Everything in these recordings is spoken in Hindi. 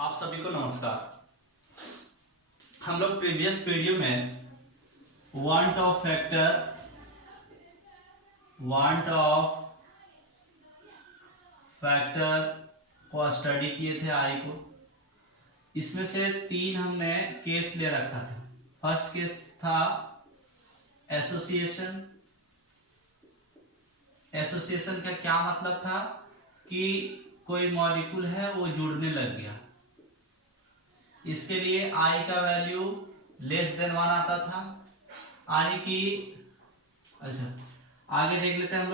आप सभी को नमस्कार। हम लोग प्रीवियस वीडियो में वांट ऑफ फैक्टर को स्टडी किए थे आई को। इसमें से तीन हमने केस ले रखा था। फर्स्ट केस था एसोसिएशन। एसोसिएशन का क्या मतलब था कि कोई मॉलिक्यूल है वो जुड़ने लग गया। इसके लिए आई का वैल्यू लेस देन 1 आता था, यानी कि आगे देख लेते हैं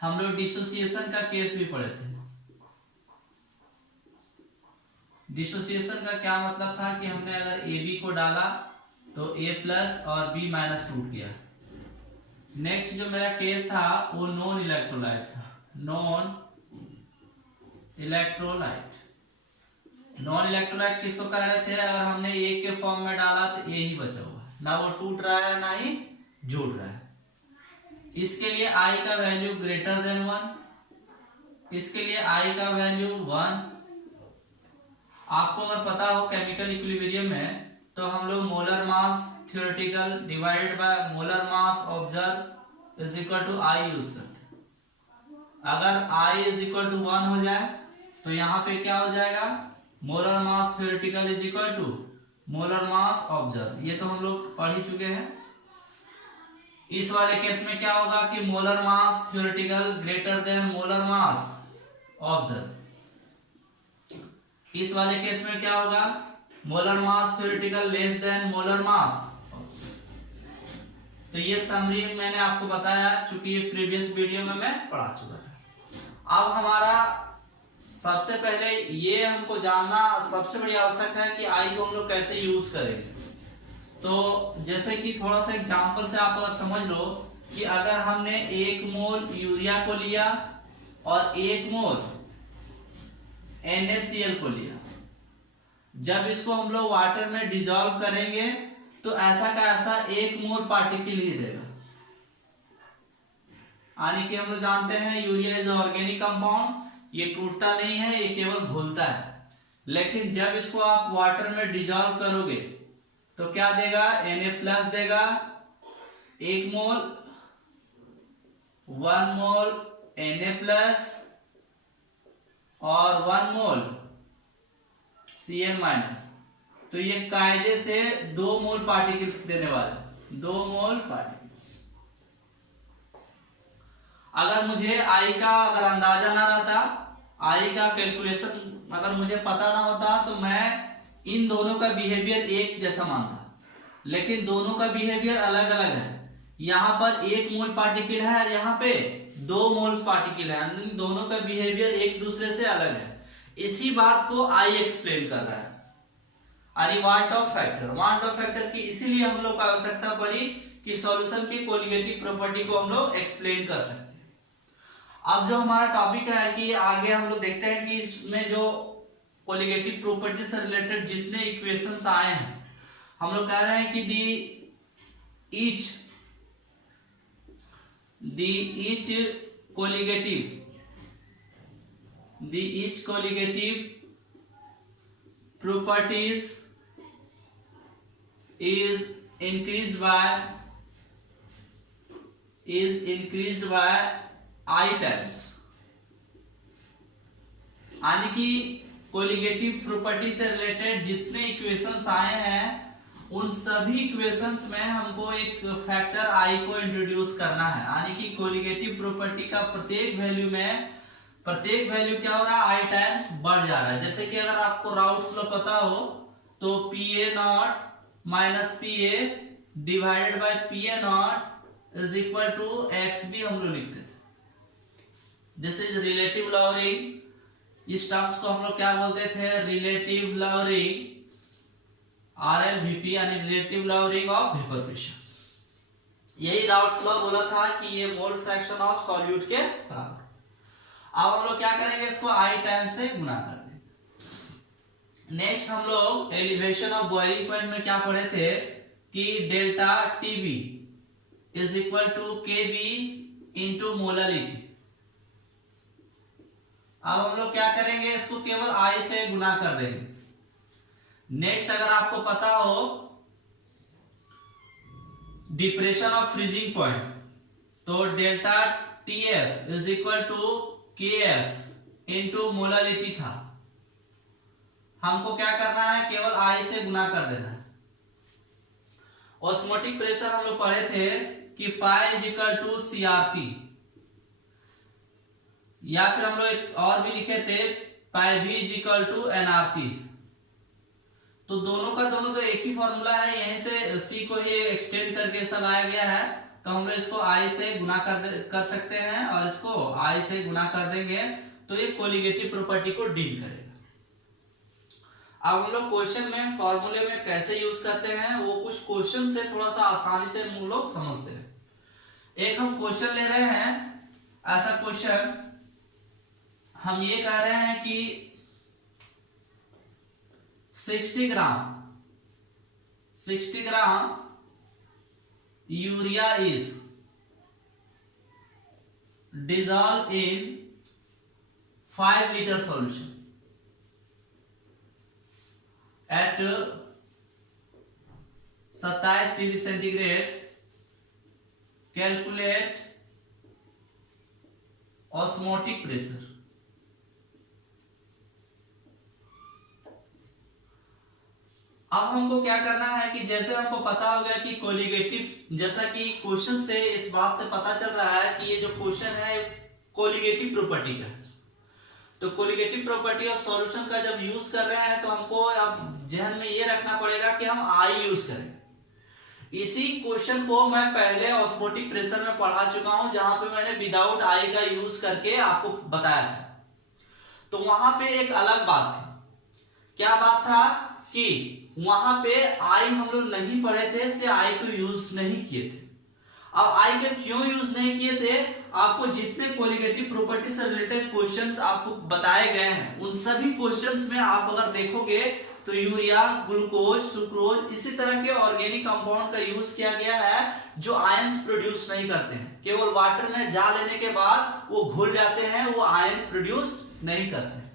हम लोग डिसोसिएशन का केस भी पढ़े थे। डिसोसिएशन का क्या मतलब था कि हमने अगर ए बी को डाला तो ए प्लस और बी माइनस टूट गया। नेक्स्ट जो मेरा केस था वो नॉन इलेक्ट्रोलाइट था। नॉन इलेक्ट्रोलाइट किसको कह रहे थे? अगर हमने ए के फॉर्म में डाला तो ए ही बचा हुआ, ना वो टूट रहा है ना ही जुड़ रहा है। इसके लिए आई का वैल्यू ग्रेटर देन 1, इसके लिए आई का वैल्यू 1। आपको अगर पता हो केमिकल इक्विलिब्रियम में तो हम लोग molar mass theoretical divided by molar mass observe is equal to I use करते हैं। अगर आई इज इक्वल टू 1 हो जाए तो यहाँ पे क्या हो जाएगा? Molar mass theoretical is equal to molar mass observe. ये तो हम लोग पढ़ ही चुके हैं। इस वाले केस में क्या होगा कि molar mass theoretical greater than molar mass observe. इस वाले केस में क्या होगा? Molar mass theoretical less than molar mass observe. तो ये समरी मैंने आपको बताया, चूंकि ये प्रीवियस वीडियो में मैं पढ़ा चुका था। अब हमारा सबसे पहले ये हमको जानना सबसे बड़ी आवश्यक है कि आई को हम लोग कैसे यूज करेंगे। तो जैसे कि थोड़ा सा एग्जांपल से आप अगर समझ लो कि अगर हमने 1 मोल यूरिया को लिया और 1 मोल NaCl को लिया, जब इसको हम लोग वाटर में डिसॉल्व करेंगे तो ऐसा का ऐसा 1 मोल पार्टिकल ही देगा। यानी कि हम लोग जानते हैं यूरिया इज ऑर्गेनिक कंपाउंड, ये टूटता नहीं है, ये केवल घुलता है। लेकिन जब इसको आप वाटर में डिसॉल्व करोगे तो क्या देगा? Na+ देगा 1 मोल, 1 मोल Na+ और 1 मोल Cl-। तो ये कायदे से 2 मोल पार्टिकल्स देने वाले, 2 मोल पार्टिकल्स। अगर मुझे आई का अगर अंदाजा ना रहता, आई का कैलकुलेशन अगर मुझे पता ना होता तो मैं इन दोनों का बिहेवियर एक जैसा मानता, लेकिन दोनों का बिहेवियर अलग अलग है। यहाँ पर 1 मोल पार्टिकल है, यहाँ पे 2 मोल पार्टिकल है, दोनों का बिहेवियर एक दूसरे से अलग है। इसी बात को आई एक्सप्लेन कर रहा है। अरे वांट ऑफ फैक्टर की इसीलिए हम लोग को आवश्यकता पड़ी कि सॉल्यूशन की कोलिगेटिव प्रॉपर्टी को हम लोग एक्सप्लेन कर सकते हैं। अब जो हमारा टॉपिक है कि आगे हम लोग देखते हैं कि इसमें जो कोलिगेटिव प्रॉपर्टी से रिलेटेड जितने इक्वेशंस आए हैं, हम लोग कह रहे हैं कि each colligative properties is increased by I times। यानी कि कोलिगेटिव प्रॉपर्टी से रिलेटेड जितने इक्वेशंस आए हैं उन सभी इक्वेशंस में हमको एक फैक्टर आई को इंट्रोड्यूस करना है। यानी कि कोलिगेटिव प्रॉपर्टी का प्रत्येक वैल्यू क्या हो रहा है? आई टाइम्स बढ़ जा रहा है। जैसे कि अगर आपको राउट्स लॉ पता हो तो Pa0 minus Pa divided by Pa0 is equal to XB हम लोग लिखते थे। This is relative lowering. इस टर्म्स को हम लोग क्या बोलते थे? रिलेटिव लॉवरिंग, RLVP यानी relative lowering of vapour pressure. यही राउट्स लॉ बोला था कि ये मोल फ्रैक्शन ऑफ सॉल्यूट के बराबर। अब हम लोग क्या करेंगे? इसको आई टाइम से गुणा कर देंगे। नेक्स्ट हम लोग एलिवेशन ऑफ बॉइलिंग पॉइंट में क्या पढ़े थे कि delta TB is equal to KB into molarity. अब हम लोग क्या करेंगे, इसको केवल I से गुना कर देंगे। नेक्स्ट, अगर आपको पता हो डिप्रेशन ऑफ फ्रीजिंग पॉइंट, तो delta TF is equal to KF into molality था। हमको क्या करना है, केवल I से गुना कर देना है। ऑस्मोटिक प्रेशर हम लोग पढ़े थे कि pi is equal to CRP, या फिर हम लोग एक और भी लिखे थे pi V is equal to NRP। तो दोनों का दोनों तो एक ही फॉर्मूला है, यहीं से C को ही एक्सटेंड करके ऐसा लाया गया है। तो हम लोग इसको I से गुना कर सकते हैं और इसको I से गुना कर देंगे तो ये कोलिगेटिव प्रॉपर्टी को डील करेगा। अब हम लोग क्वेश्चन में फॉर्मूले में कैसे यूज करते हैं वो कुछ क्वेश्चन से थोड़ा सा आसानी से हम लोग समझते हैं। एक हम क्वेश्चन ले रहे हैं, ऐसा क्वेश्चन हम ये कह रहे हैं कि 60 gram urea is dissolved in 5 liter solution at 27 degree centigrade. Calculate osmotic pressure. अब हमको क्या करना है कि जैसे हमको पता हो गया कि कोलिगेटिव, जैसा कि क्वेश्चन से इस बात से पता चल रहा है कि ये जो क्वेश्चन है कोलिगेटिव प्रॉपर्टी का है, तो कोलिगेटिव प्रॉपर्टी ऑफ सॉल्यूशन का जब यूज कर रहे हैं तो हमको अब जहन में ये रखना पड़ेगा कि हम I यूज करें। इसी क्वेश्चन को मैं पहले ऑस्मोटिक प्रेशर में पढ़ा चुका हूं, जहां पे मैंने विदाउट I का यूज करके आपको बताया था। तो वहां पे एक अलग बात थी। क्या बात था कि वहां पे I हम लोग नहीं पढ़े थे, इसलिए I को यूज नहीं किए थे। अब I के क्यों यूज नहीं किए थे, आपको जितने कोलिगेटिव प्रॉपर्टी से रिलेटेड क्वेश्चंस आपको बताए गए हैं उन सभी क्वेश्चंस में आप अगर देखोगे तो यूरिया, ग्लूकोज, सुक्रोज, इसी तरह के ऑर्गेनिक कंपाउंड का यूज किया गया है जो आयंस प्रोड्यूस नहीं करते हैं, केवल वाटर में जा लेने के बाद वो घुल जाते हैं, वो आयन प्रोड्यूस नहीं करते हैं।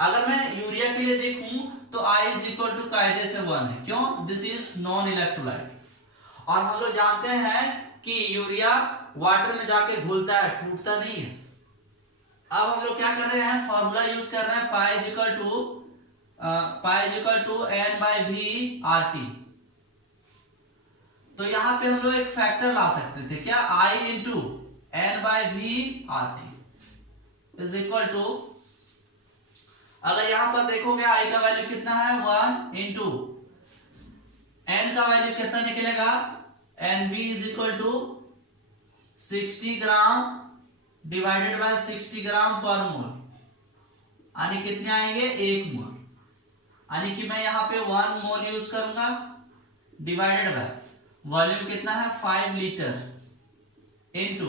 अगर मैं यूरिया के लिए देखूं तो I इज इक्वल टू कायदे से 1 है। क्यों? दिस इज नॉन इलेक्ट्रोलाइट, और हम लोग जानते हैं कि यूरिया वाटर में जाके घुलता है, टूटता नहीं है। अब हम लोग क्या कर रहे हैं, फॉर्मूला यूज कर रहे हैं पाई इज इक्वल टू N/V/RT। तो यहां पे हम लोग एक फैक्टर ला सकते थे, क्या, I into N/V/RT is equal to, अगर यहां पर देखोगे I का वैल्यू कितना है 1 इंटू N का वैल्यू कितना निकलेगा, NV is equal to 60 gram divided by 60 gram per mole, यानी कितने आएंगे 1 मोल, यानी कि मैं यहां पे 1 मोल यूज करूंगा डिवाइडेड बाय वॉल्यूम कितना है 5 लीटर इंटू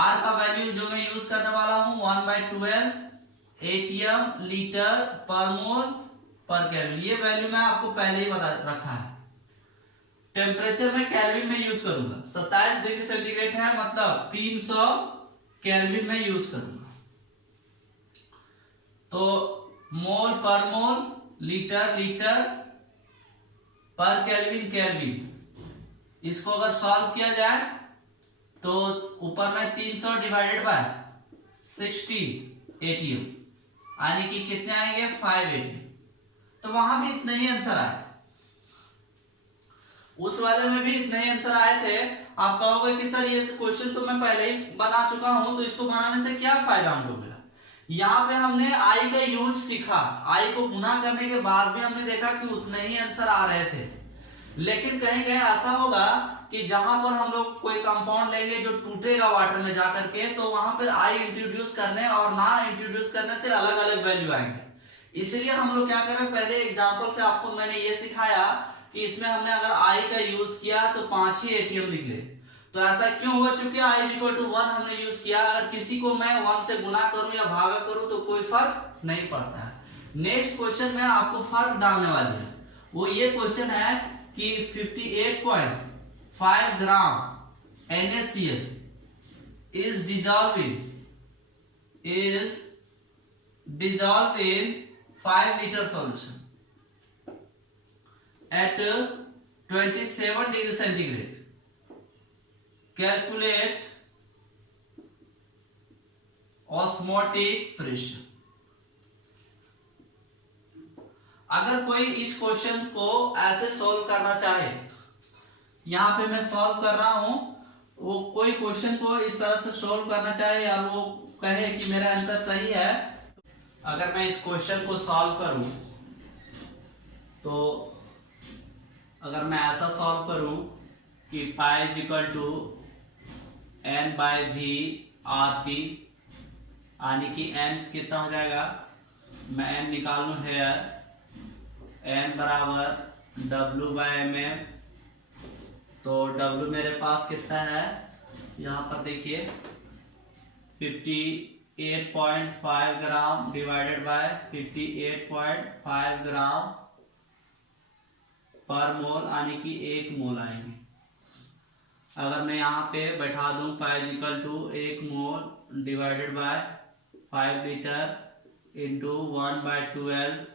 R का वैल्यू जो मैं यूज करने वाला हूं 1/12 ATM लीटर पर मोल पर केल्विन। ये वैल्यू मैं आपको पहले ही बता रखा है। टेम्परेचर में केल्विन में यूज करूंगा, 27 डिग्री सेंटीग्रेड है मतलब 300 केल्विन में यूज करूंगा। तो मोल पर मोल, लीटर लीटर पर केल्विन केल्विन, इसको अगर सॉल्व किया जाए तो ऊपर में 300 डिवाइडेड बाय 60 ATM, यानी कि कितने आएंगे 5 ATM। तो वहां भी इतने ही आंसर आए, उस वाले में भी इतने ही आंसर आए थे। आप कहोगे कि सर ये क्वेश्चन तो मैं पहले ही बना चुका हूं, तो इसको बनाने से क्या फायदा हमको मिला। यहाँ पे हमने I का यूज सीखा, I को गुना करने के बाद भी हमने देखा कि उतने ही आंसर आ रहे थे। लेकिन कहीं कहीं ऐसा होगा कि जहां पर हम लोग कोई कंपाउंड लेंगे जो टूटेगा वाटर में जाकर के, तो वहां पर I इंट्रोड्यूस करने और ना इंट्रोड्यूस करने से अलग अलग वैल्यू आएंगे। इसलिए हम लोग क्या करें, पहले एग्जांपल से आपको मैंने ये सिखाया कि इसमें हमने अगर I का यूज किया तो 5 ही ATM निकले। तो ऐसा क्यों हुआ, चूंकि I = 1 हमने यूज किया। अगर किसी को मैं 1 से गुना करूं या भागा करूं तो कोई फर्क नहीं पड़ता है। नेक्स्ट क्वेश्चन में आपको फर्क डालने वाली है, वो ये क्वेश्चन है कि 58.5 ग्राम NaCl is dissolved dissolve in 5 liter solution at 27 degree centigrade. Calculate osmotic pressure. अगर कोई इस क्वेश्चन को ऐसे सॉल्व करना चाहे, यहां पे मैं सॉल्व कर रहा हूं, वो कोई क्वेश्चन को इस तरह से सॉल्व करना चाहे और वो कहे कि मेरा आंसर सही है, अगर मैं इस क्वेश्चन को सॉल्व करूं तो अगर मैं ऐसा सॉल्व करूं कि pi is equal to N by V R T, यानी कि एन कितना हो जाएगा, मैं एन निकाल लूं हेयर, एन बराबर डब्ल्यू बाई एम एम, तो डब्ल्यू मेरे पास कितना है, यहाँ पर देखिए 58.5 ग्राम डिवाइडेड बाय 58.5 ग्राम पर मोल, यानी कि 1 मोल आएंगे। अगर मैं यहाँ पे बैठा दूं pi equal to 1 mole divided by 5 litre into 1/12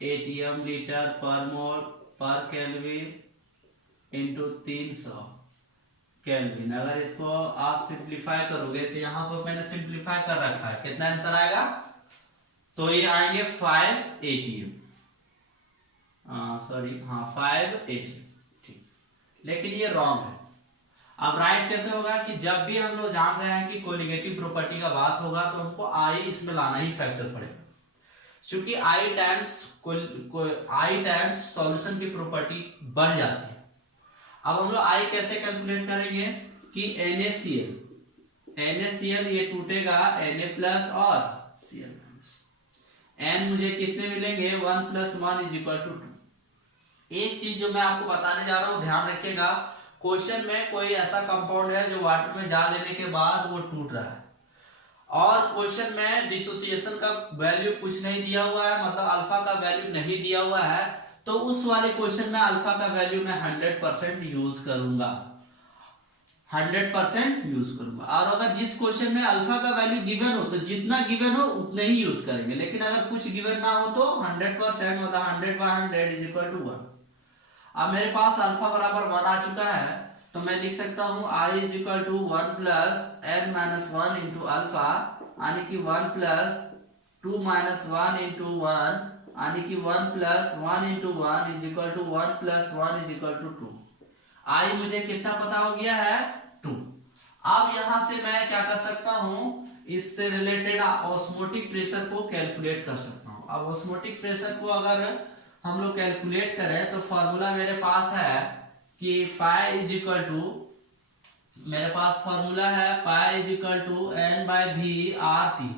ATM litre per mole पर केल्विन इंटू 300 केल्विन। अगर इसको आप सिंप्लीफाई करोगे तो यहाँ पर मैंने सिंप्लीफाई कर रखा है, कितना आंसर आएगा, तो ये आएंगे 5 एटीएम, 5 एटीएम, ठीक। लेकिन ये रॉन्ग है। अब राइट कैसे होगा कि जब भी हम लोग जान रहे हैं कि कोलिगेटिव प्रॉपर्टी का बात होगा तो हमको आई इसमें लाना ही फैक्टर पड़ेगा, क्योंकि आई टाइम्स सॉल्यूशन की प्रॉपर्टी बढ़ जाती है। अब हम लोग आई कैसे कैलकुलेट करेंगे कि NaCl ये टूटेगा Na प्लस और Cl माइनस, n मुझे कितने मिलेंगे 1 + 1 = 2। एक चीज जो मैं आपको बताने जा रहा हूं, ध्यान रखिएगा, क्वेश्चन में कोई ऐसा कंपाउंड है जो वाटर में जा लेने के बाद वो टूट रहा है, और क्वेश्चन में डिसोसिएशन का वैल्यू कुछ नहीं दिया हुआ है, मतलब अल्फा का वैल्यू नहीं दिया हुआ है, तो उस वाले क्वेश्चन में अल्फा का वैल्यू मैं 100% यूज करूंगा, 100% यूज करूंगा। और अगर जिस क्वेश्चन में अल्फा का वैल्यू गिवन हो तो जितना गिवन हो उतना ही यूज करेंगे, लेकिन अगर कुछ गिवन ना हो तो 100% मतलब 100/100 = 1। अब मेरे पास अल्फा बराबर 1 आ चुका है, तो मैं लिख सकता हूं I = 1 + n - 1 * अल्फा, यानी कि 1 + 2 - 1 * 1, यानी कि 1 + 1 * 1 = 1 + 1 = 2। I मुझे कितना पता हो गया है, 2। अब यहां से मैं क्या कर सकता हूं, इससे रिलेटेड ऑस्मोटिक प्रेशर को कैलकुलेट कर सकता हूं। अब ऑस्मोटिक प्रेशर को अगर हम लोग कैलकुलेट करें तो फॉर्मूला मेरे पास है कि पाई इज इक्वल टू, मेरे पास फॉर्मूला है pi is equal to n by V R T.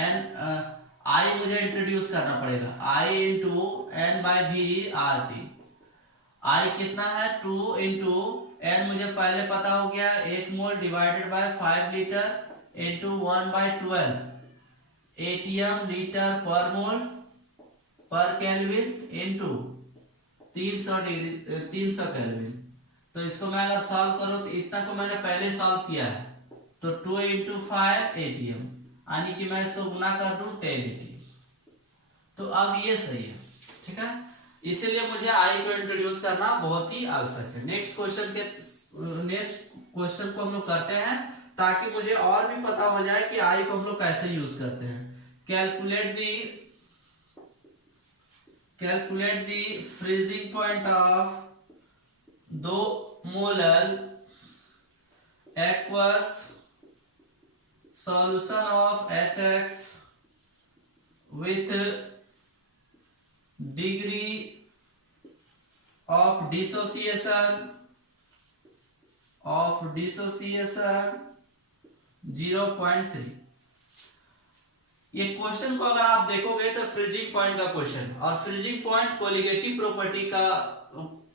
N i मुझे इंट्रोड्यूस करना पड़ेगा, i into n by V R T. I कितना है 2 इंटू एन मुझे पहले पता हो गया 1 mole divided by 5 litre into 1/12 ATM litre per mole पर केल्विन इंटू 300 केल्विन। तो इसको मैं अगर सॉल्व करूं तो इतना को मैंने पहले सॉल्व किया है, तो 2 × 5 एटीएम, यानी कि मैं इसको गुना कर दूं 10 एटीएम। तो अब ये सही है, ठीक है। इसीलिए मुझे आई को इंट्रोड्यूस करना बहुत ही आवश्यक है। नेक्स्ट क्वेश्चन को हम लोग करते हैं ताकि मुझे और भी पता हो जाए कि आई को हम लोग कैसे यूज करते हैं। Calculate the freezing point of 2 molar aqueous solution of HX with degree of dissociation 0.3। ये क्वेश्चन को अगर आप देखोगे तो फ्रीजिंग पॉइंट का क्वेश्चन, और फ्रीजिंग पॉइंट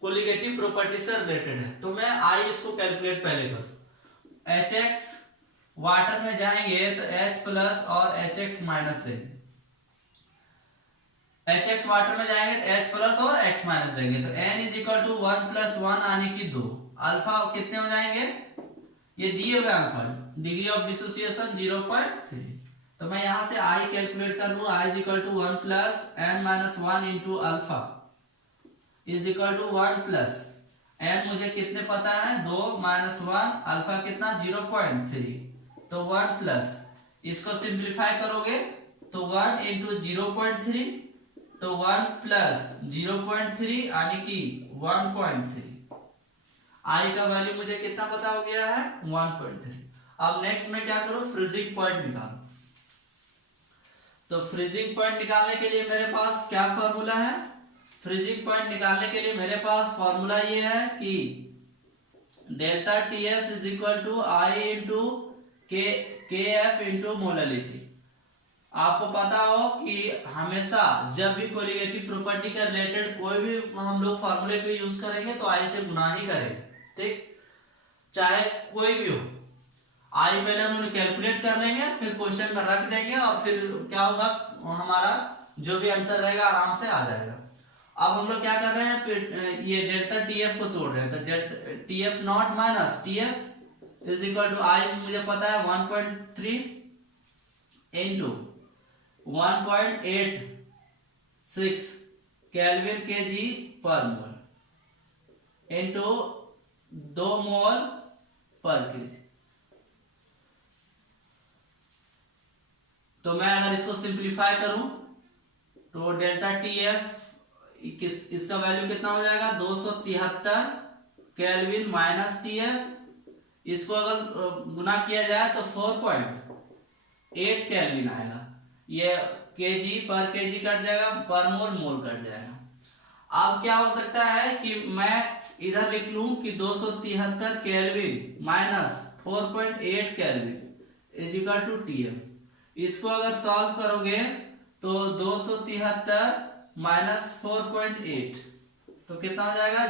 कोलिगेटिव प्रॉपर्टी से रिलेटेड है, तो मैं आई इसको कैलकुलेट पहले कर। HX वाटर में जाएंगे तो H प्लस और HX माइनस देंगे, HX वाटर में जाएंगे तो H प्लस और X माइनस देंगे, तो N = 1 + 1 यानी कि 2। अल्फा कितने हो जाएंगे, ये दिए हुए अल्फा, डिग्री ऑफ डिसोसिएशन 0.3, तो मैं यहां से आई कैलकुलेट कर लूं, i is equal to 1 plus n minus 1 into alpha is equal to 1 plus n मुझे कितने पता है 2 माइनस 1, अल्फा कितना 0.3, तो 1 प्लस इसको सिंप्लीफाई करोगे तो 1 इंटू 0.3, तो 1 प्लस 0.3 यानी कि 1.3। आई का वैल्यू मुझे कितना पता हो गया है 1.3। अब नेक्स्ट मैं क्या करूं, फ्रीजिंग पॉइंट निकालूं। तो फ्रीजिंग पॉइंट निकालने के लिए मेरे पास क्या फॉर्मूला है, फ्रीजिंग पॉइंट निकालने के लिए मेरे पास फॉर्मूला ये है कि delta T F is equal to I into K F into molality. आपको पता हो कि हमेशा जब भी कोलिगेटिव प्रॉपर्टी का रिलेटेड कोई भी हम लोग फॉर्मूले को यूज करेंगे तो आई से गुना ही करेंगे, ठीक, चाहे कोई भी हो। आई पहले हम लोग कैलकुलेट कर लेंगे, फिर क्वेश्चन में रख देंगे और फिर क्या होगा, हमारा जो भी आंसर रहेगा आराम से आ जाएगा। अब हम लोग क्या कर रहे हैं, फिर ये डेल्टा टी एफ को तोड़ रहे हैं, तो delta T F naught minus T F is equal to i मुझे पता है 1.3 इंटू 1.86 केल्विन के जी पर मोल इंटू 2 मोल पर केजी। तो मैं अगर इसको सिंप्लीफाई करूं तो डेल्टा टी एफ इसका वैल्यू कितना हो जाएगा 273 केल्विन माइनस टी एफ, इसको अगर गुना किया जाए तो 4.8 केल्विन आएगा, ये केजी पर केजी कट जाएगा, पर मोल मोल कट जाएगा। अब क्या हो सकता है कि मैं इधर लिख लूं कि 273 kelvin minus 4.8 kelvin is equal to T F. इसको अगर सॉल्व करोगे तो 273 माइनस 4.8 तो कितना हो जाएगा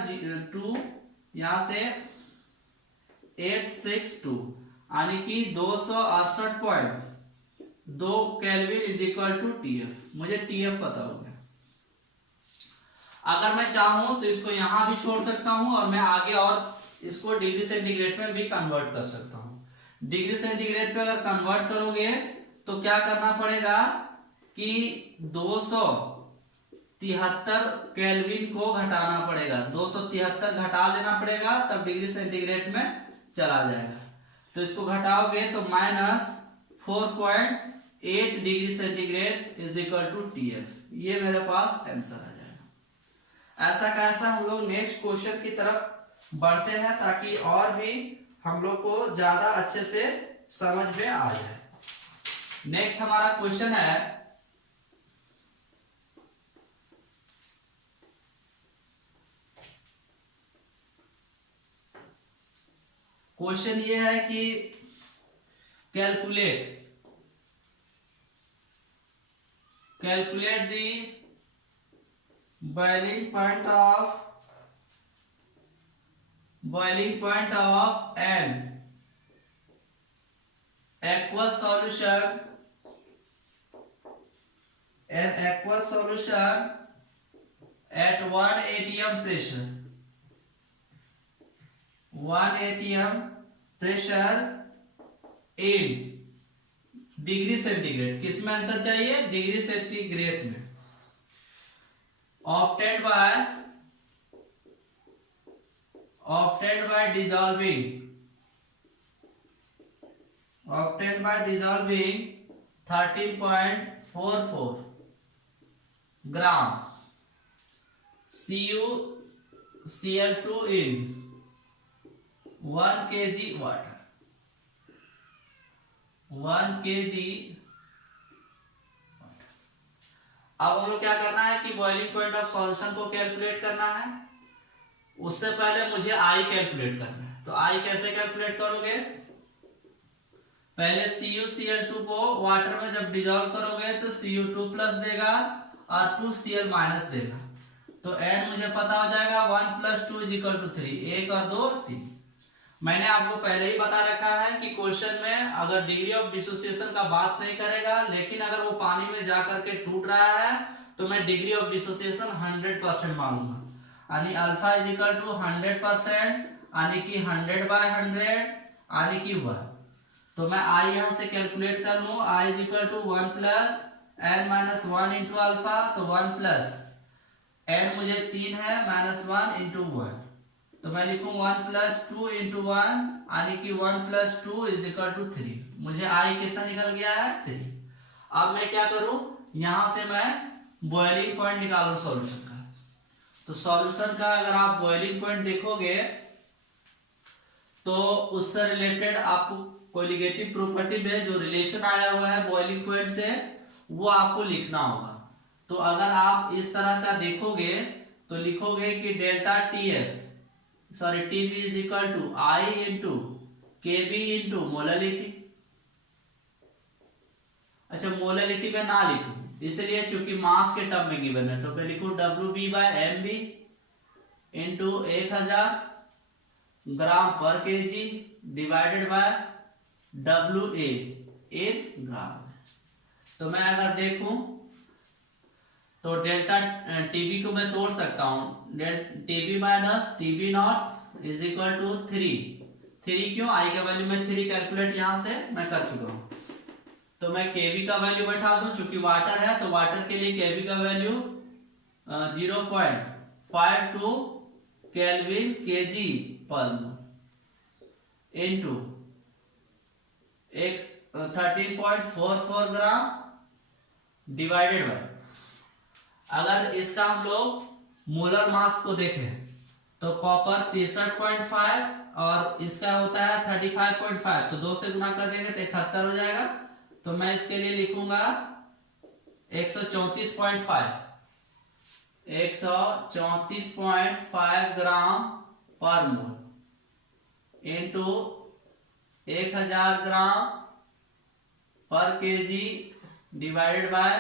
2, यहां से 862 यानी कि 268.2 kelvin is equal to TF. मुझे टीएफ पता हो गया। अगर मैं चाहूं तो इसको यहां भी छोड़ सकता हूं और मैं आगे और इसको डिग्री सेंटीग्रेड में भी कन्वर्ट कर सकता हूं। डिग्री सेंटीग्रेड पे अगर कन्वर्ट करोगे तो क्या करना पड़ेगा कि 273 केल्विन को घटाना पड़ेगा, 273 घटा लेना पड़ेगा, तब डिग्री सेंटीग्रेड में चला जाएगा। तो इसको घटाओगे तो minus 4.8 degree centigrade is equal to TF. ये मेरे पास आंसर आ जाएगा। ऐसा कैसा हम लोग नेक्स्ट क्वेश्चन की तरफ बढ़ते हैं ताकि और भी हम लोग को ज्यादा अच्छे से समझ में आ जाए। नेक्स्ट हमारा क्वेश्चन है, क्वेश्चन ये है कि calculate the boiling point of an aqueous solution at 1 atm pressure, 1 atm pressure in degree centigrade. किसमें आंसर चाहिए, डिग्री सेंटीग्रेड में। Obtained by dissolving 13.44 gram CuCl2 in 1 kg water, 1 kg। अब हम लोग क्या करना है कि बॉइलिंग पॉइंट ऑफ सॉल्यूशन को कैलकुलेट करना है। उससे पहले मुझे आई कैलकुलेट करना है। तो आई कैसे कैलकुलेट करोगे, पहले CuCl2 को वाटर में जब डिजॉल्व करोगे तो Cu2 प्लस देगा और 2Cl माइनस देगा, तो n मुझे पता हो जाएगा 1 + 2 = 3, 1 और 2 3। मैंने आपको पहले ही बता रखा है कि क्वेश्चन में अगर डिग्री ऑफ डिसोसिएशन का बात नहीं करेगा, लेकिन अगर वो पानी में जाकर के टूट रहा है तो मैं डिग्री ऑफ डिसोसिएशन 100% मानूंगा, यानी अल्फा = 100%, यानी कि 100/100 यानी कि 1। तो मैं आई यहां से कैलकुलेट कर लूं, i is equal to 1 plus n minus 1 into alpha, तो 1 प्लस एन मुझे 3 है माइनस 1 इंटू 1, तो मैं लिखूं 1 प्लस 2 इंटू 1 यानी कि 1 प्लस 2 इज इक्वल टू 3। मुझे आई कितना निकल गया है 3। अब मैं क्या करूं, यहां से मैं बॉइलिंग पॉइंट निकालूं सॉल्यूशन का। तो सॉल्यूशन का अगर आप बॉइलिंग पॉइंट देखोगे तो उससे रिलेटेड आपको कोलिगेटिव प्रॉपर्टी में जो रिलेशन आया हुआ है बॉइलिंग पॉइंट से वो आपको लिखना होगा। तो अगर आप इस तरह का देखोगे तो लिखोगे कि delta TB is equal to I into KB into molarity. अच्छा, मोलरिटी में ना लिखूं इसलिए चूंकि मास के टर्म में गिवन है, तो मैं लिखूं W B by M B into 1000 gram पर KG divided by W A in gram. तो मैं अगर देखूं तो डेल्टा टीबी को मैं तोड़ सकता हूं, TB minus TB not is equal to 3 क्यों, आई का वैल्यू मैं 3 कैलकुलेट यहां से मैं कर चुका हूं। तो मैं केबी का वैल्यू बैठा दूं, चूंकि वाटर है तो वाटर के लिए केबी का वैल्यू 0.52 केल्विन केजी पर मोल इनटू 13.44 ग्राम डिवाइडेड बाय, अगर इसका हम लोग मोलर मास को देखें तो कॉपर 63.5 और इसका होता है 35.5, तो 2 से गुना कर देंगे तो 71 हो जाएगा। तो मैं इसके लिए लिखूंगा 134.5 ग्राम पर मोल इनटू 1000 ग्राम पर केजी डिवाइडेड बाय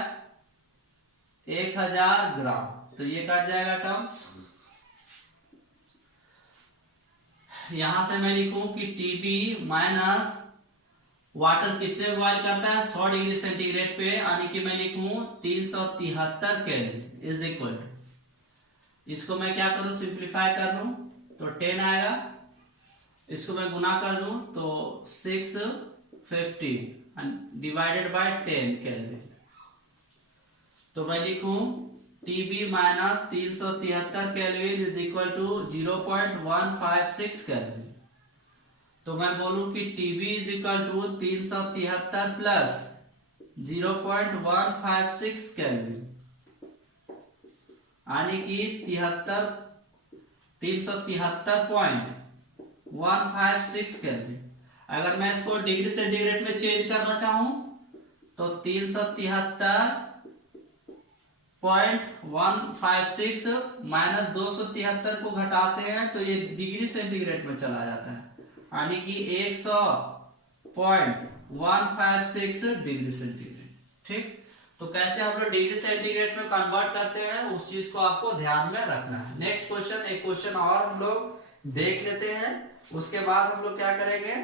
1000 ग्राम, तो ये कट जाएगा टर्म्स। यहां से मैं लिखूं कि टीबी माइनस वाटर कितने बॉइल करता है 100 डिग्री सेंटीग्रेड पे, यानी कि मैं लिखूं 373 केल्विन इज इक्वल टू, इसको मैं क्या करूं सिंप्लीफाई कर लूं तो 10 आएगा, इसको मैं गुना कर दूं तो 650 डिवाइडेड बाय 10 केल्विन। तो मैं लिखूं TB minus 373 kelvin is equal to 0.156 kelvin. तो मैं बोलूं कि TB is equal to 373 plus 0.156 kelvin, यानी कि 373.156 केल्विन। अगर मैं इसको डिग्री सेंटीग्रेड में चेंज करना चाहूं तो 373.156 माइनस 273 को घटाते हैं तो ये डिग्री सेंटीग्रेड में चला जाता है, यानी कि 100.156 डिग्री सेंटीग्रेड। ठीक, तो कैसे हम लोग डिग्री सेंटीग्रेड में कन्वर्ट करते हैं उस चीज को आपको ध्यान में रखना है। नेक्स्ट क्वेश्चन, एक क्वेश्चन और हम लोग देख लेते हैं, उसके बाद हम लोग क्या करेंगे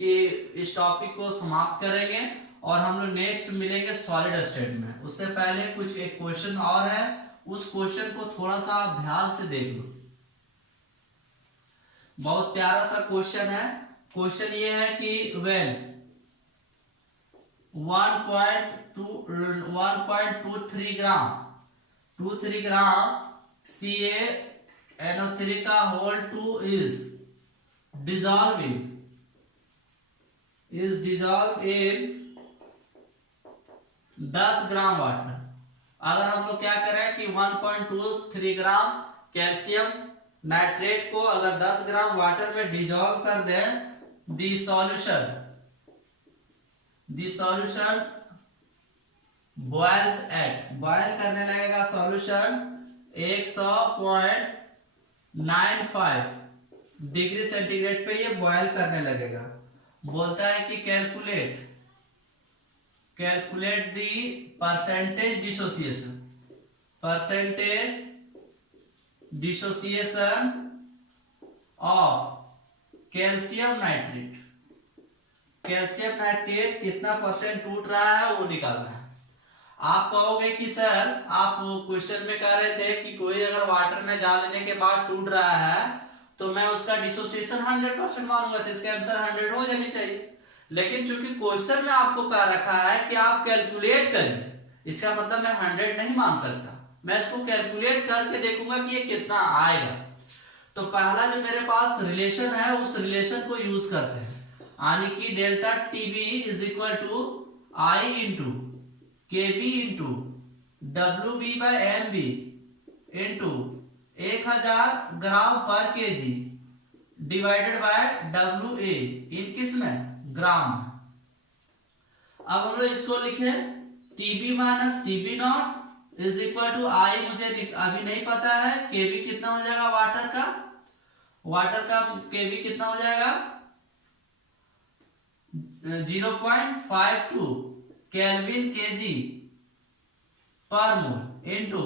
कि इस टॉपिक को समाप्त करेंगे और हम लोग नेक्स्ट मिलेंगे सॉलिड स्टेट में। उससे पहले कुछ एक क्वेश्चन और है, उस क्वेश्चन को थोड़ा सा ध्यान से देख लो, बहुत प्यारा सा क्वेश्चन है। क्वेश्चन ये है कि व्हेन 1.23 ग्राम CaNO3 का whole 2 is dissolved in 10 gram water. अगर हम लोग क्या करें कि 1.23 ग्राम कैल्शियम नाइट्रेट को अगर 10 ग्राम वाटर में डिजॉल्व कर दें, the solution boils at, boil करने लगेगा सॉल्यूशन 100.95 डिग्री सेंटीग्रेड पे ये बॉयल करने लगेगा। बोलता है कि calculate the percentage dissociation of calcium nitrate. Calcium nitrate कितना परसेंट टूट रहा है वो निकालना है। आप कहोगे कि सर आप क्वेश्चन में कह रहे थे कि कोई अगर वाटर में जा लेने के बाद टूट रहा है तो मैं उसका डिसोसिएशन 100% मानूंगा, तो इसका आंसर 100 हो जानी चाहिए। लेकिन चूंकि क्वेश्चन में आपको कह रखा है कि आप कैलकुलेट करिए, इसका मतलब मैं 100 नहीं मान सकता, मैं इसको कैलकुलेट करके देखूंगा कि ये कितना आएगा। तो पहला जो मेरे पास रिलेशन है उस रिलेशन को यूज करते हैं, यानी कि delta TB is equal to I into K B into W B by M B into 1000 gram पर K G divided by W A in किस में, ग्राम। अब हम लोग इसको लिखे TB minus TB not is equal to i, मुझे अभी नहीं पता है केबी कितना हो जाएगा, वाटर का केबी कितना हो जाएगा 0.52 केल्विन केजी पर मोल इंटू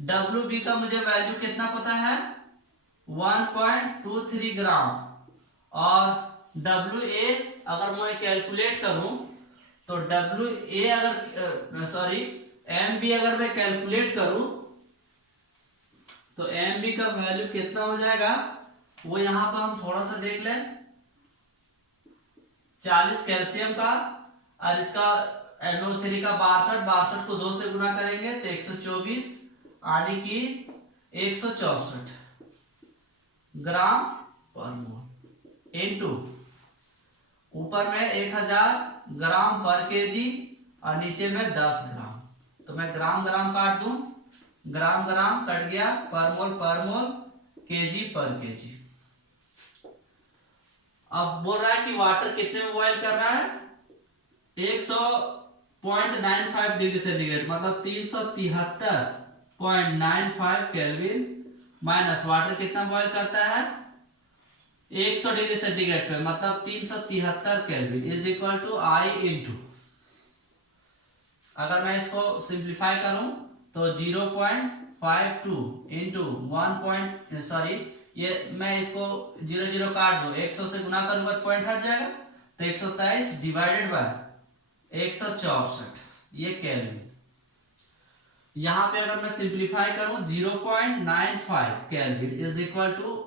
डब्ल्यू बी का मुझे वैल्यू कितना पता है 1.23 ग्राम, और डब्ल्यू ए अगर मैं कैलकुलेट करूं तो डब्ल्यू ए अगर सॉरी एम बी अगर मैं कैलकुलेट करूं तो एम बी का वैल्यू कितना हो जाएगा, वो यहां पर हम थोड़ा सा देख लें, 40 कैल्शियम का और इसका NO3 का 62 को 2 से गुना करेंगे तो 124 यानी कि 164 ग्राम पर मोल इंटू ऊपर में 1000 ग्राम पर केजी और नीचे में 10 ग्राम, तो मैं ग्राम ग्राम काट दूं, ग्राम ग्राम कट गया, पर मोल केजी पर केजी। अब बोल रहा है कि वाटर कितने में बॉयल कर रहा है 100.95 डिग्री सेंटीग्रेड, मतलब 373.95 केल्विन माइनस वाटर कितना बॉयल करता है 100 डिग्री सेंटीग्रेड पे, मतलब 373 kelvin is equal to I into, अगर मैं इसको सिंप्लीफाई करूं तो 0.52 इंटू 1 ये मैं इसको 0 काट दूं, 100 से गुना करूंगा तो पॉइंट हट जाएगा, तो 123 डिवाइडेड बाय 164 ये केल्विन। यहां पे अगर मैं सिंप्लीफाई करूं 0.95 केल्विन इज इक्वल टू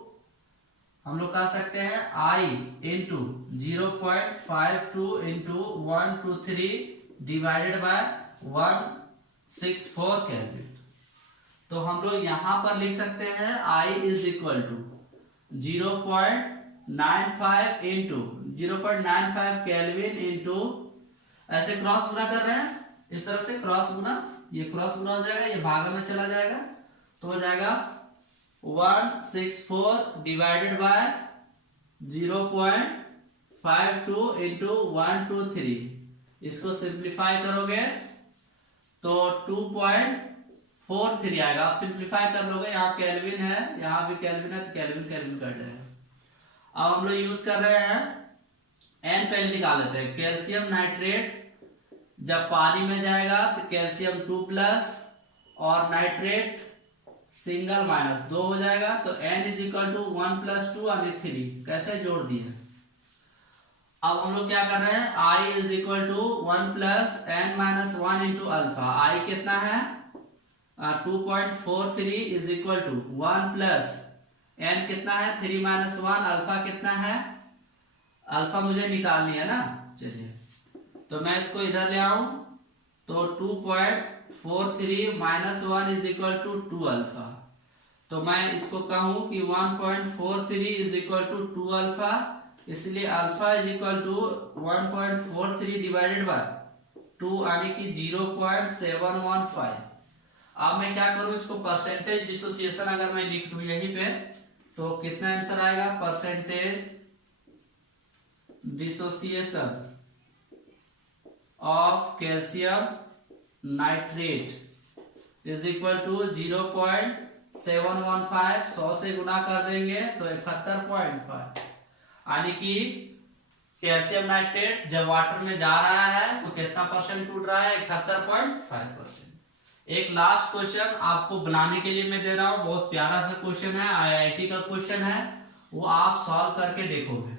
हम लोग कह सकते हैं I into 0.52 into 123 divided by 164 kelvin. तो हम लोग यहां पर लिख सकते हैं I is equal to 0.95 into 0.95 kelvin into, ऐसे क्रॉस गुना कर रहे हैं, इस तरह से क्रॉस गुना, ये क्रॉस गुना हो जाएगा, ये भागा में चला जाएगा, तो हो जाएगा 164 डिवाइडेड बाय 0.52 इंटू 123, इसको सिंप्लीफाई करोगे तो 2.43 आएगा। आप सिंप्लीफाई कर लोगे, यहाँ केल्विन है, यहाँ भी केल्विन है, तो केल्विन केल्विन कट जाएगा। अब हम लोग यूज कर रहे हैं एन पहले निकाल लेते हैं, कैल्शियम नाइट्रेट जब पानी में जाएगा तो कैल्शियम 2+ और नाइट्रेट सिंगल -2 हो जाएगा, तो n इज इक्वल टू 1 + 2 यानी 3, कैसे जोड़ दिए। अब हम लोग क्या कर रहे हैं I is equal to 1 + n-1 into alpha, I कितना है 2.43 इज इक्वल टू 1 + n कितना है 3 - 1, अल्फा कितना है, अल्फा मुझे निकालनी है ना, चलिए तो मैं इसको इधर ले आऊं तो 2.43 - 1 इज इक्वल टू 2 अल्फा, तो मैं इसको कहूं कि 1.43 इज इक्वल टू 2 अल्फा, इसलिए alpha is equal to 1.43 divided by 2 यानी कि 0.715। अब मैं क्या करूं, इसको परसेंटेज डिसोसिएशन अगर मैं लिख दूं यहीं पे तो कितना आंसर आएगा, percentage dissociation of calcium nitrate is equal to 0.715, 100 से गुना कर देंगे तो 71.5, यानी कि कैल्शियम नाइट्रेट जब वाटर में जा रहा है तो कितना परसेंट टूट रहा है 71.5%। एक लास्ट क्वेश्चन आपको बनाने के लिए मैं दे रहा हूं, बहुत प्यारा सा क्वेश्चन है, IIT का क्वेश्चन है, वो आप सॉल्व करके देखोगे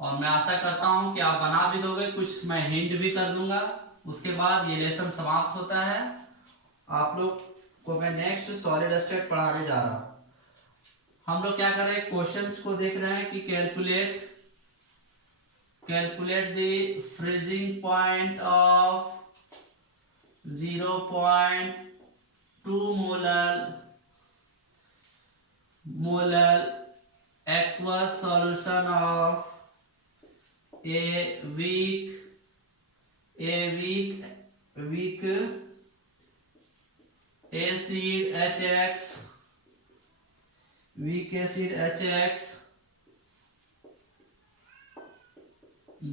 और मैं आशा करता हूं कि आप बना भी दोगे, कुछ मैं हिंट भी कर दूंगा, उसके बाद ये लेसन समाप्त होता है। आप लोग को मैं नेक्स्ट सॉलिड स्टेट पढ़ाने जा रहा हूं। हम लोग क्या कर रहे हैं, क्वेश्चंस को देख रहे हैं कि calculate calculate the freezing point of 0.2 molar aqueous solution of a weak acid HX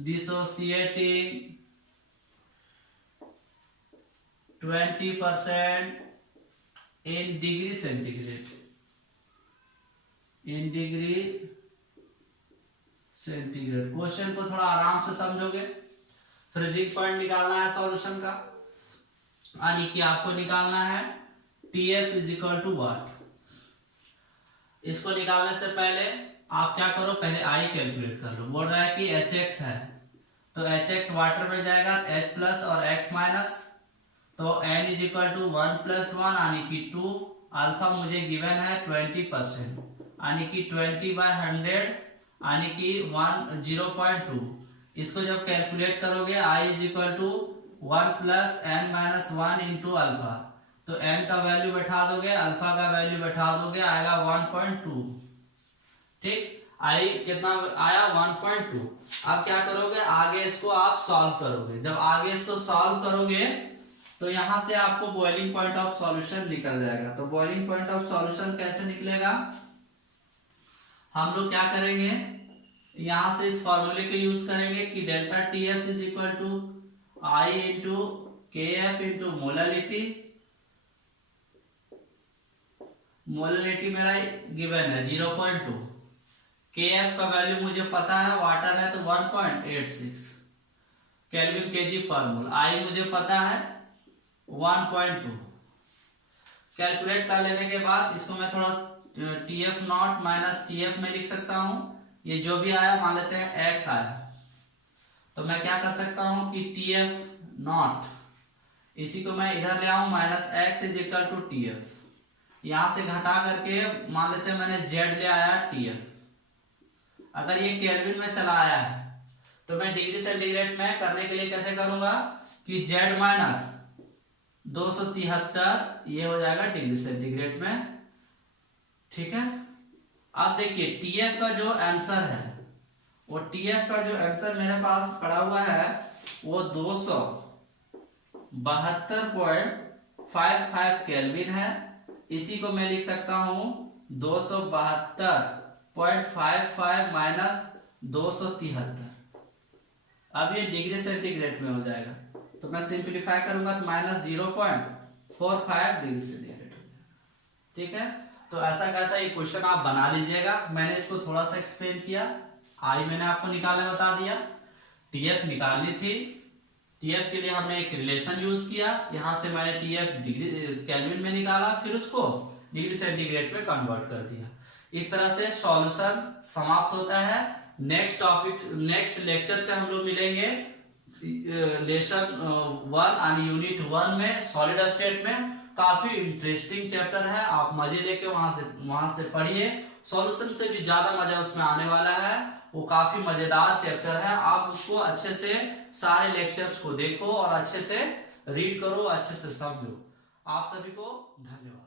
dissociating 20% in degree centigrade. Question को थोड़ा आराम से समझोगे। फ्रीजिंग पॉइंट निकालना है सॉल्यूशन का, यानी कि आपको निकालना है TF is equal to what. इसको निकालने से पहले आप क्या करो, पहले I कैलकुलेट कर लो। बोल रहा है कि HX है तो HX वाटर में जाएगा, H प्लस और X माइनस, तो N इज इक्वल टू 1 + 1 यानी कि 2। अल्फा मुझे गिवन है 20%, यानी कि 20/100 यानी कि 0.2। इसको जब कैलकुलेट करोगे I is equal to 1 + n-1 into alpha, तो n का वैल्यू बैठा दोगे, अल्फा का वैल्यू बैठा दोगे, आएगा 1.2। ठीक, I कितना आया 1.2। अब क्या करोगे, आगे इसको आप सॉल्व करोगे। जब आगे इसको सॉल्व करोगे तो यहां से आपको बॉइलिंग पॉइंट ऑफ सॉल्यूशन निकल जाएगा। तो बॉइलिंग पॉइंट ऑफ सॉल्यूशन कैसे निकलेगा, हम लोग क्या करेंगे, यहां से इस फॉर्मूले को यूज करेंगे कि delta TF is equal to I into KF into molality. Molality मेरा गिवन है 0.2, KF का वैल्यू मुझे पता है, वाटर है तो 1.86 केल्विन केजी पर मोल। I मुझे पता है 1.2। कैलकुलेट कर लेने के बाद इसको मैं थोड़ा TF नॉट माइनस TF में लिख सकता हूं। ये जो भी आया मान लेते हैं X आया, तो मैं क्या कर सकता हूं कि TF नॉट, इसी को मैं इधर ले आऊं, -X is equal to TF। यहां से घटा करके मान लेते हैं मैंने Z ले आया TF। अगर ये केल्विन में चला आया है तो मैं डिग्री सेंटीग्रेड में करने के लिए कैसे करूंगा कि Z माइनस 273 ये हो जाएगा डिग्री सेंटीग्रेड में। ठीक है, अब देखिए TF का जो आंसर है, वो TF का जो आंसर मेरे पास पड़ा हुआ है वो 272.55 केल्विन है। इसी को मैं लिख सकता हूं 272.55 माइनस 273। अब ये डिग्री सेंटीग्रेड में हो जाएगा, तो मैं सिंप्लीफाई करूंगा तो -0.45 डिग्री सेंटीग्रेड हो जाएगा। ठीक है, तो ऐसा कैसा ये क्वेश्चन आप बना लीजिएगा। मैंने इसको थोड़ा सा एक्सप्लेन किया। I मैंने आपको निकालने बता दिया, TF निकालनी थी। TF के लिए हमने एक रिलेशन यूज किया, यहां से मैंने TF डिग्री केल्विन में निकाला, फिर उसको डिग्री सेंटीग्रेड में कन्वर्ट कर दिया। इस तरह से सॉल्यूशन समाप्त होता है। नेक्स्ट लेक्चर से हम लोग मिलेंगे लेसन 1 और यूनिट 1 में, सॉलिड स्टेट में। काफी इंटरेस्टिंग चैप्टर है, आप मजे लेके वहां से पढ़िए। सॉल्यूशन से भी ज्यादा मजा उसमें आने वाला है, वो काफी मजेदार चैप्टर है। आप उसको अच्छे से सारे लेक्चर्स को देखो और अच्छे से रीड करो, अच्छे से समझो। आप सभी को धन्यवाद।